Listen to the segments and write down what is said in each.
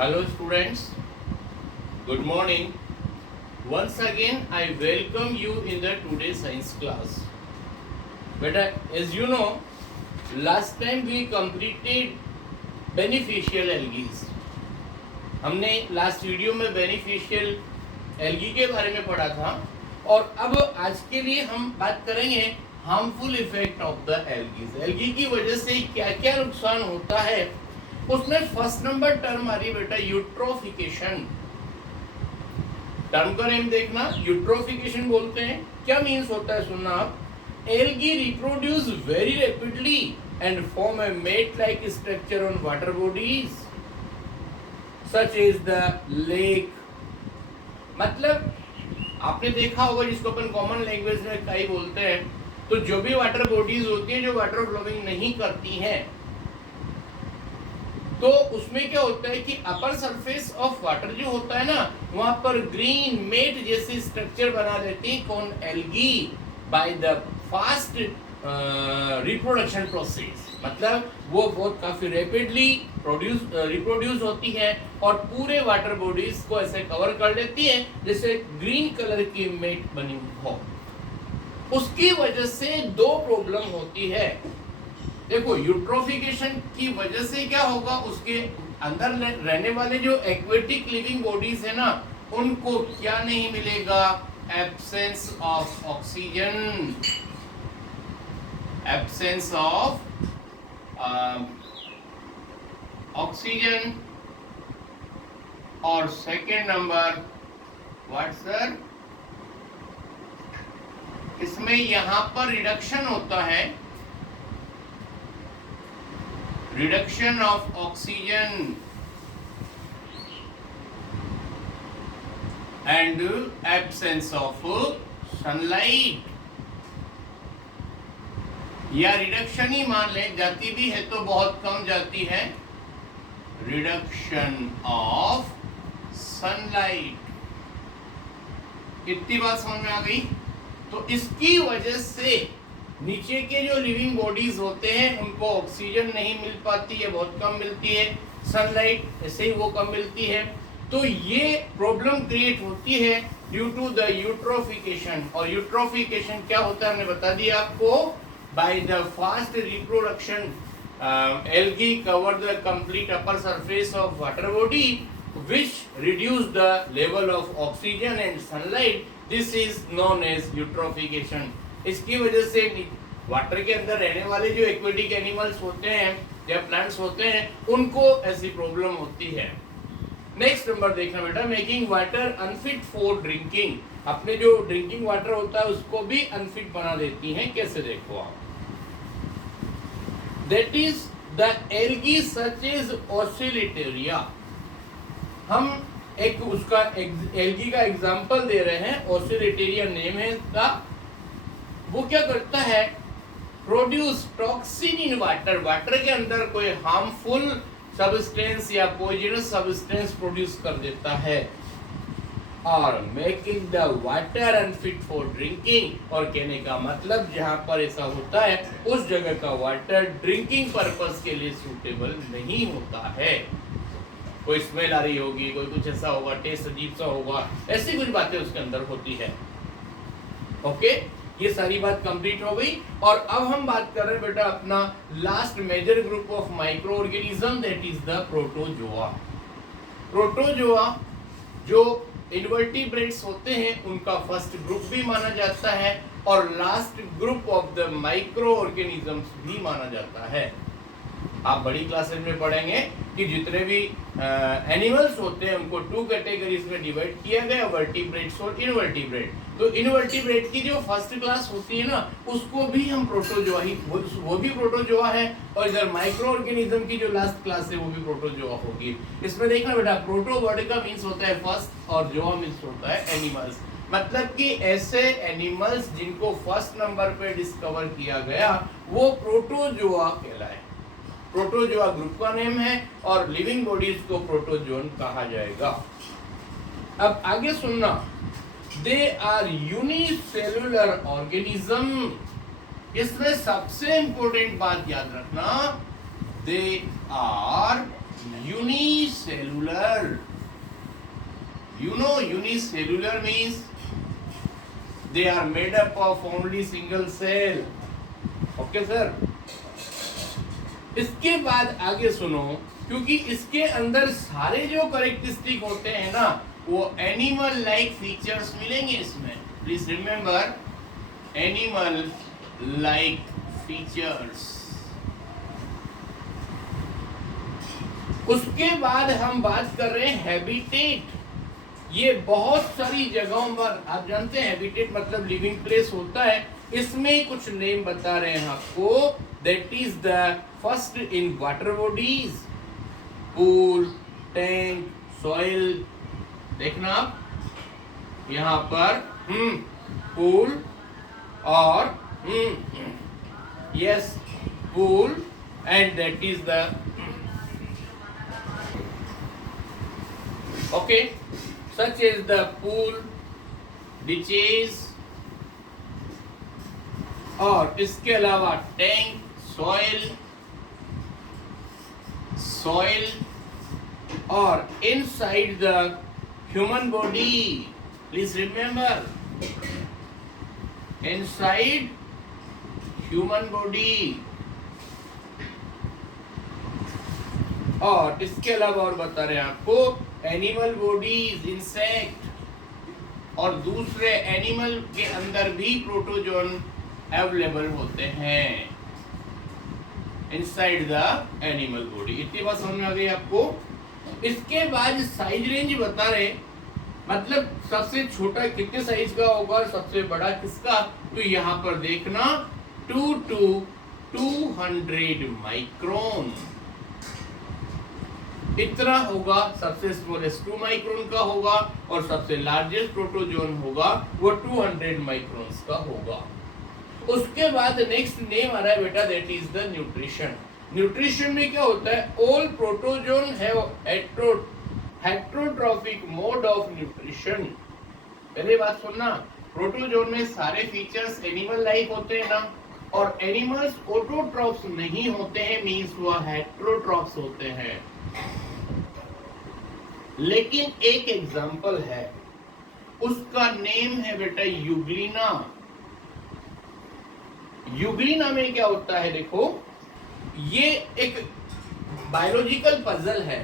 Hello students, good morning. Once again I welcome you in the today's science class. Beta, as you know, last time we completed beneficial algae. हमने last video में beneficial algae के बारे में पढ़ा था और अब आज के लिए हम बात करेंगे harmful effect of the algae. Algae की वजह से क्या क्या नुकसान होता है। उसमें फर्स्ट नंबर टर्म आ रही बेटा यूट्रोफिकेशन। टर्म का नेम देखना, यूट्रोफिकेशन बोलते हैं। क्या मीन्स होता है सुनना आप। Algae reproduce very rapidly and form a mat like structure on water bodies such is the lake. मतलब आपने देखा होगा जिसको अपन कॉमन लैंग्वेज में काई बोलते हैं, तो जो भी वाटर बॉडीज होती है जो वाटर फ्लोइंग नहीं करती हैं, तो उसमें क्या होता है कि अपर सरफेस ऑफ वाटर जो होता है ना, वहां पर ग्रीन मेट जैसी स्ट्रक्चर बना देती है कौन, algae, by the fast reproduction process. मतलब वो बहुत काफी रैपिडली रिप्रोड्यूस होती है और पूरे वाटर बॉडीज को ऐसे कवर कर लेती है जैसे ग्रीन कलर की मेट बनी हो। उसकी वजह से दो प्रॉब्लम होती है। देखो, यूट्रोफिकेशन की वजह से क्या होगा, उसके अंदर रहने वाले जो एक्वेटिक लिविंग बॉडीज है ना, उनको क्या नहीं मिलेगा, absence of oxygen, absence of oxygen. और सेकेंड नंबर व्हाट सर, इसमें यहां पर रिडक्शन होता है, reduction of oxygen and absence of sunlight. या रिडक्शन ही मान ले, जाती भी है तो बहुत कम जाती है, रिडक्शन ऑफ सनलाइट। इतनी बात समझ में आ गई। तो इसकी वजह से नीचे के जो लिविंग बॉडीज होते हैं उनको ऑक्सीजन नहीं मिल पाती है, बहुत कम मिलती है, सनलाइट ऐसे ही वो कम मिलती है। तो ये प्रॉब्लम क्रिएट होती है ड्यू टू द यूट्रोफिकेशन। और यूट्रोफिकेशन क्या होता है हमने बता दिया आपको, by the fast reproduction algae cover the complete upper surface of water body which reduce the level of oxygen and sunlight. This is known as eutrophication. इसकी वजह से वाटर के अंदर रहने वाले जो एक्वेटिक एनिमल्स होते हैं या प्लांट्स होते हैं उनको ऐसी प्रॉब्लम होती है। नेक्स्ट नंबर देखना बेटा, making water unfit for drinking. अपने जो ड्रिंकिंग वाटर होता है उसको भी अनफिट बना देती हैं। कैसे, देखो आप, that is the algae such is oscillatoria. हम एक उसका एल्गी का एग्जांपल दे रहे हैं, ऑसिलिटेरिया नेम है इसका। वो क्या करता है, produce toxin in water. Water के अंदर कोई हार्मफुल सब्सटेंस या पॉइजनस सब्सटेंस प्रोड्यूस कर देता है और making the water unfit for drinking. और कहने का मतलब जहां पर ऐसा होता है उस जगह का वाटर ड्रिंकिंग पर्पस के लिए सूटेबल नहीं होता है। कोई स्मेल आ रही होगी, कोई कुछ ऐसा होगा, टेस्ट अजीब सा होगा, ऐसी कुछ बातें उसके अंदर होती है। ओके, ये सारी बात कंप्लीट हो गई। और अब हम बात कर रहे हैं बेटा अपना last major group of microorganism, that is the protozoa. Protozoa जो इनवर्टिब्रेट्स होते हैं उनका फर्स्ट ग्रुप भी माना जाता है और last group of the micro organisms भी माना जाता है। आप बड़ी क्लासेस में पढ़ेंगे कि जितने भी एनिमल्स होते हैं उनको टू कैटेगरीज में डिवाइड किया गया, वर्टिब्रेट्स और इनवर्टिब्रेट। तो इनवर्टिब्रेट की जो फर्स्ट क्लास होती है ना, उसको भी हम प्रोटोजोआ ही, वो भी प्रोटोजोआ है। और इधर माइक्रो ऑर्गेनिज्म की जो लास्ट क्लास है वो भी प्रोटोजोआ होगी। इसमें देखना बेटा, प्रोटो वर्ड का मीन्स होता है फर्स्ट और जोआ मीन्स होता है एनिमल्स। मतलब कि ऐसे एनिमल्स जिनको फर्स्ट नंबर पे डिस्कवर किया गया वो प्रोटोजोआ कहलाए। प्रोटोजोआ ग्रुप का नेम है और लिविंग बॉडीज को प्रोटोजोन कहा जाएगा। अब आगे सुनना, दे आर यूनिसेल्युलर ऑर्गेनिज्म। इसमें सबसे इंपॉर्टेंट बात याद रखना, they are unicellular. You know unicellular means they are made up of only single cell. Okay sir. इसके बाद आगे सुनो, क्योंकि इसके अंदर सारे जो करेक्टरिस्टिक होते हैं ना वो एनिमल लाइक फीचर्स मिलेंगे इसमें. Please remember animal like features. उसके बाद हम बात कर रहे हैं हैबिटेट. ये बहुत सारी जगहों पर आप जानते हैं हैबिटेट मतलब लिविंग प्लेस होता है. इसमें कुछ नेम बता रहे हैं आपको. That is the first in water bodies, pool, tank, soil. देखना आप यहाँ पर पूल और yes pool and that is the okay such as the pool, ditches और इसके अलावा टैंक, सॉइल और inside the human body. Please remember inside human body. और इसके अलावा और बता रहे हैं आपको एनिमल बॉडीज, इंसेक्ट और दूसरे एनिमल के अंदर भी प्रोटोजोन अवेलेबल होते हैं इनसाइड द एनिमल बॉडी. इतनी बात समझ में आ गई आपको. इसके बाद साइज रेंज बता रहे, मतलब सबसे छोटा कितने साइज का होगा और सबसे बड़ा किसका. तो यहाँ पर देखना 2 to 200 माइक्रोन इतना होगा. सबसे स्मॉलेस्ट 2 माइक्रोन का होगा और सबसे लार्जेस्ट प्रोटोजोन होगा वो 200 माइक्रोन्स का होगा. उसके बाद नेक्स्ट नेम आ रहा है बेटा that is the nutrition. Nutrition में क्या होता है, all protozoan have heterotrophic mode of nutrition. पहले बात सुनना, प्रोटोजोन में सारे फीचर्स एनिमल लाइक होते हैं ना, और एनिमल्स ऑटोट्रॉफ्स नहीं होते हैं, मींस वो हेट्रोट्रॉफ्स होते हैं. लेकिन एक एग्जांपल है, उसका नेम है बेटा यूग्लिना. यूग्लिना में क्या होता है, देखो ये एक बायोलॉजिकल पजल है.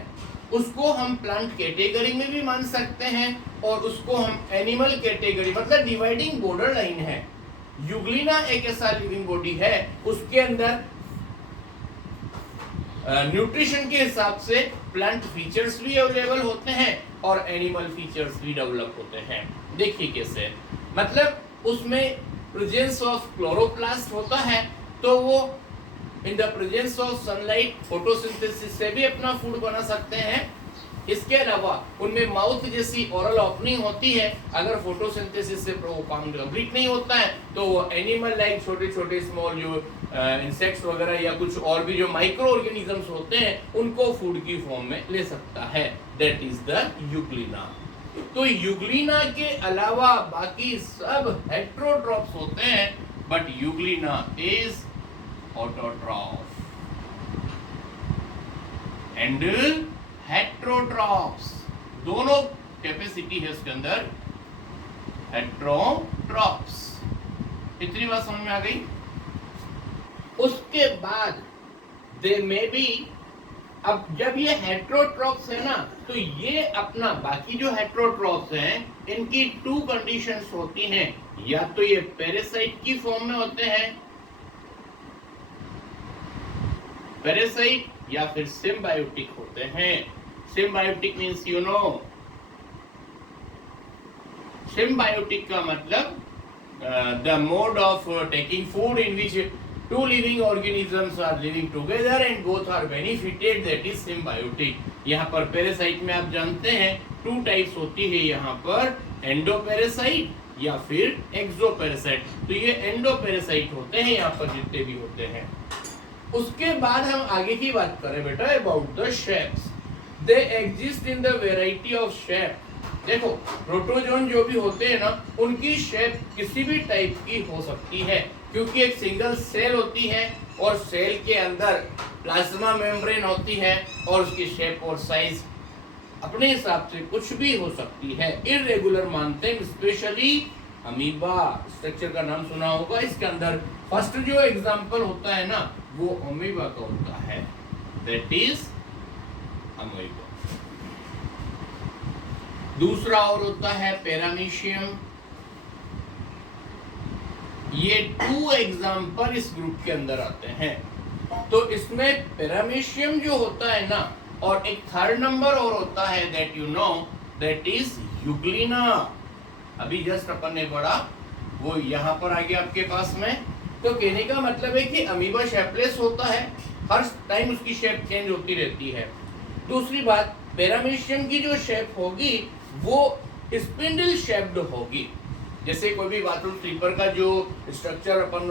उसको हम प्लांट कैटेगरी में भी मान सकते हैं और उसको हम एनिमल कैटेगरी, मतलब डिवाइडिंग बॉर्डर लाइन है. यूग्लिना एक ऐसा लिविंग बॉडी है, उसके अंदर न्यूट्रिशन के हिसाब से प्लांट फीचर्स भी अवेलेबल होते हैं और एनिमल फीचर्स भी डेवलप होते हैं. देखिए कैसे, मतलब उसमें प्रेजेंस ऑफ क्लोरोप्लास्ट होता है, तो वो in the presence of sunlight photosynthesis से भी अपना फूड बना सकते हैं. इसके अलावा उनमें माउथ जैसी ओरल ओपनिंग होती है. अगर फोटोसिंथेसिस से वो काम कंप्लीट नहीं होता है तो वो एनिमल लाइक छोटे छोटे स्मॉल जो इंसेक्ट्स वगैरह या कुछ और भी जो माइक्रो ऑर्गेनिजम्स होते हैं उनको फूड की फॉर्म में ले सकता है. That is the Euglena. तो यूग्लिना के अलावा बाकी सब हेट्रोट्रॉफ्स होते हैं, but Euglena is autotroph and heterotrophs. दोनों कैपेसिटी है इसके अंदर हेट्रोट्रॉफ्स. इतनी बात समझ में आ गई. उसके बाद दे मे बी, अब जब ये हेट्रोट्रॉफ्स है ना, तो ये अपना बाकी जो हेट्रोट्रॉफ्स हैं इनकी 2 कंडीशंस होती हैं. या तो ये पैरासाइट की फॉर्म में होते हैं, पैरासाइट, या फिर सिम्बायोटिक होते हैं. Symbiotic means you know, symbiotic का मतलब the mode of taking food in which two living organisms are living together and both are benefited, that is symbiotic. यहाँ पर पैरासाइट में आप जानते हैं 2 टाइप्स होती है यहाँ पर, एंडोपैरासाइट या फिर एक्सोपैरासाइट. तो ये एंडोपैरासाइट होते हैं यहाँ पर जितने भी होते हैं. उसके बाद हम आगे की बात करें बेटा about the shapes. They exist in the variety of shape. देखो प्रोटोजोन जो भी होते हैं ना, उनकी शेप किसी भी टाइप की हो सकती है, क्योंकि एक सिंगल सेल होती है और सेल के अंदर प्लाज्मा मेम्ब्रेन होती है और उसकी शेप और साइज अपने हिसाब से कुछ भी हो सकती है, इरेगुलर मानते हैं, स्पेशली अमीबा। स्ट्रक्चर का नाम सुना होगा, इसके अंदर फर्स्ट जो एग्जांपल होता है ना वो अमीबा का होता है, दैट इज अमीबा। दूसरा और होता है पैरामीशियम। ये 2 एग्जांपल इस ग्रुप के अंदर आते हैं। तो इसमें पैरामीशियम जो होता है ना, और एक थर्ड नंबर और होता है that you know, that is Euglena. अभी जस्ट अपन ने पढ़ा, वो यहाँ पर आ गया आपके पास में। तो कहने का मतलब है कि अमीबा शेपलेस होता है, हर टाइम उसकी शेप चेंज होती रहती है। दूसरी बात, पैरामीशियम की जो शेप होगी वो स्पिंडल शेप्ड होगी। जैसे कोई भी बाथरूम स्लीपर का जो स्ट्रक्चर अपन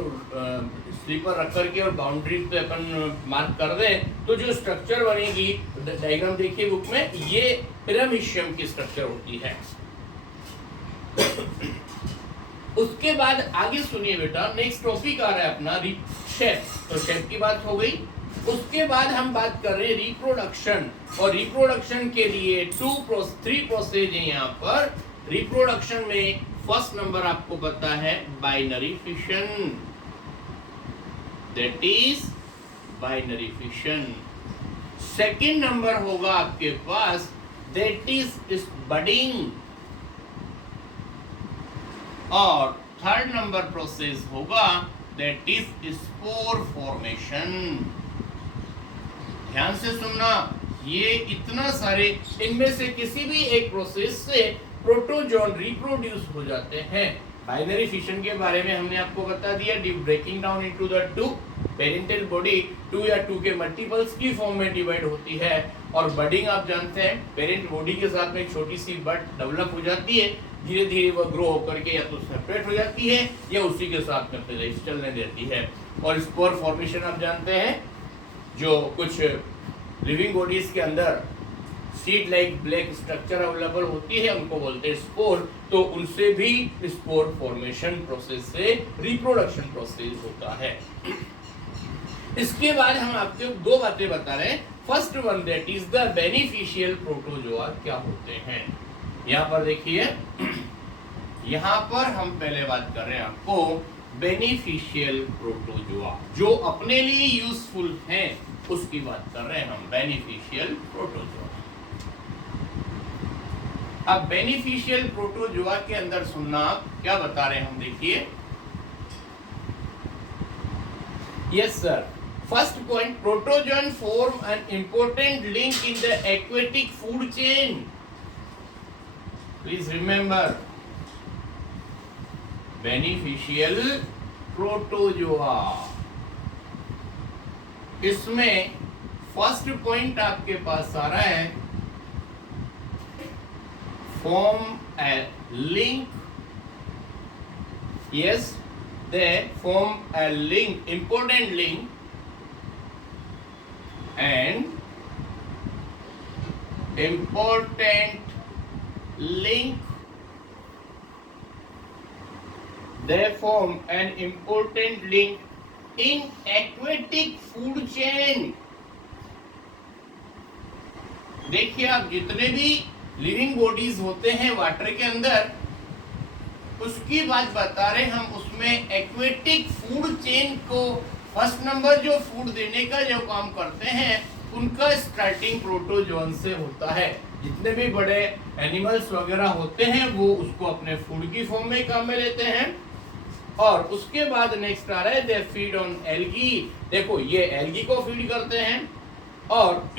स्लीपर रख करके और बाउंड्री पे अपन मार्क कर दें, तो जो स्ट्रक्चर बनेगी, डायग्राम देखिए बुक में, ये पैरामीशियम की स्ट्रक्चर होती है। उसके बाद आगे सुनिए बेटा, नेक्स्ट टॉपिक आ रहा है अपना शेप। तो शेप की बात हो गई। उसके बाद हम बात कर रहे हैं रिप्रोडक्शन, और रिप्रोडक्शन के लिए 3 प्रोसेस है यहाँ पर। रिप्रोडक्शन में फर्स्ट नंबर आपको पता है binary fission, that is binary fission. Second number होगा आपके पास दैट इज बडिंग, और थर्ड नंबर प्रोसेस होगा दैट इज स्पोर फॉर्मेशन। ध्यान से सुनना, ये इतना सारे, इनमें से किसी भी एक प्रोसेस से प्रोटोजोन रिप्रोड्यूस हो जाते हैं। बाइनरी फिशन के बारे में हमने आपको बता दिया, breaking down into the 2 parental body 2 या 2 के मल्टीपल्स की फॉर्म में डिवाइड होती है। और बडिंग आप जानते हैं, पेरेंट बॉडी के साथ में एक छोटी सी बड डेवलप हो जाती है, धीरे धीरे वह ग्रो होकर के या तो सेपरेट हो जाती है या उसी के साथ में अपने लाइफ चलने देती है। और स्पोर फॉर्मेशन आप जानते हैं, जो कुछ लिविंग बॉडीज के अंदर seed like black structure available होती है, उनको बोलते हैं स्पोर। तो उनसे भी स्पोर फॉर्मेशन प्रोसेस से रिप्रोडक्शन प्रोसेस होता है। इसके बाद हम आपको 2 बातें बता रहे हैं। First one that is the beneficial protozoa क्या होते हैं। यहाँ पर देखिए, यहाँ पर हम पहले बात कर रहे हैं आपको बेनिफिशियल प्रोटोजोआ, जो अपने लिए यूजफुल हैं उसकी बात कर रहे हैं हम, बेनिफिशियल प्रोटोजोआ। अब बेनिफिशियल प्रोटोजोआ के अंदर सुनना, आप क्या बता रहे हैं हम, देखिए। Yes sir, first point, protozoan form an important link in the aquatic food chain. Please remember, beneficial protozoa, इसमें फर्स्ट पॉइंट आपके पास आ रहा है, form A link, yes, they form a link, important link, and important link, they form an important link in aquatic food chain। देखिए, आप जितने भी living bodies होते हैं वाटर के अंदर, उसकी बात बता रहे हम, उसमें एक्वेटिक फूड चेन को फर्स्ट नंबर जो फूड देने का जो काम करते हैं, उनका स्टार्टिंग प्रोटोजोन से होता है। जितने भी बड़े एनिमल्स वगैरह होते हैं वो उसको अपने फूड की फॉर्म में काम में लेते हैं। और उसके बाद नेक्स्ट आ रहा है दे फीड ऑन एल्गी। देखो, ये एल्गी को फीड करते हैं, और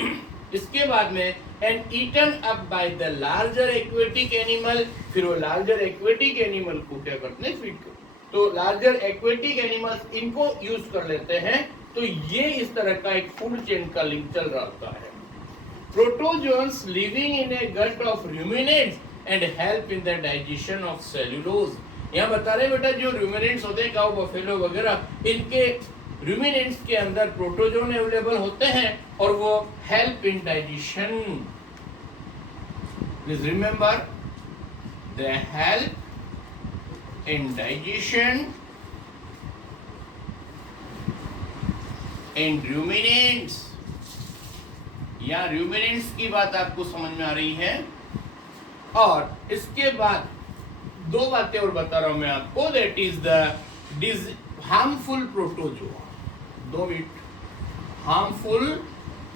इसके बाद में and eaten up by the larger aquatic animal. फिर वो लार्जर एक्वेटिक एनिमल को क्या करते हैं, फीड करते हैं। तो लार्जर एक्वेटिक एनिमल्स इनको यूज कर लेते हैं। तो ये इस तरह का एक फूड चेन का लिंक चल रहा होता है। Protozoans living in a gut of ruminants and help in the digestion of cellulose. यहाँ बता रहे बेटा, जो ruminants होते हैं, काऊ बफेलो वगैरह, इनके ruminants के अंदर प्रोटोजोन अवेलेबल होते हैं और वो help in digestion. Please remember, they help in digestion in ruminants। या रूमिनेंट्स की बात आपको समझ में आ रही है। और इसके बाद दो बातें और बता रहा हूं मैं आपको, that is the harmful protozoa. 2 minute. Harmful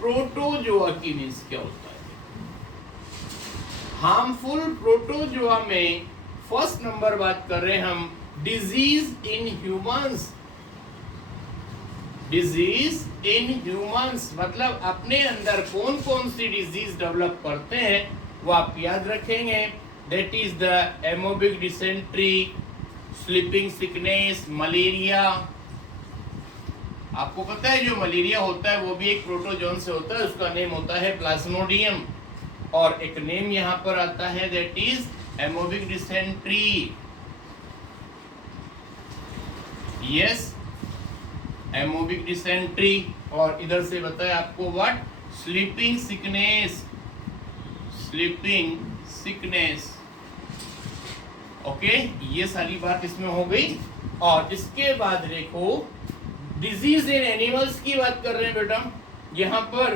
protozoa की मीन्स क्या होता है? हार्मफुल प्रोटोजोआ में फर्स्ट नंबर बात कर रहे हैं हम disease in humans. Disease in humans मतलब अपने अंदर कौन कौन सी डिजीज डेवलप करते हैं वो आप याद रखेंगे। That is the amoebic dysentery, sleeping sickness, malaria. आपको पता है जो मलेरिया होता है वो भी एक प्रोटोजोन से होता है, उसका नेम होता है प्लाज्मोडियम। और एक नेम यहाँ पर आता है that is amoebic dysentery. Yes, amoebic dysentery. और इधर से बताया आपको what? Sleeping sickness. Sleeping sickness. Okay, ये सारी बात इसमें हो गई। और इसके बाद देखो डिजीज इन एनिमल्स की बात कर रहे हैं बेटा। यहाँ पर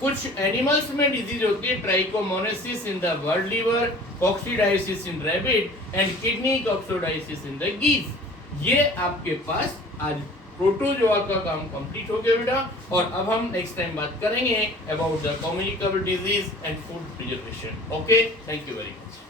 कुछ एनिमल्स में डिजीज होती है, trichomoniasis in the bird liver, coccidiosis in rabbit and kidney coccidiosis in the geese. ये आपके पास आज प्रोटोजोआ का काम कंप्लीट हो गया बेटा। और अब हम नेक्स्ट टाइम बात करेंगे about the communicable disease and food preservation. Okay, thank you very much.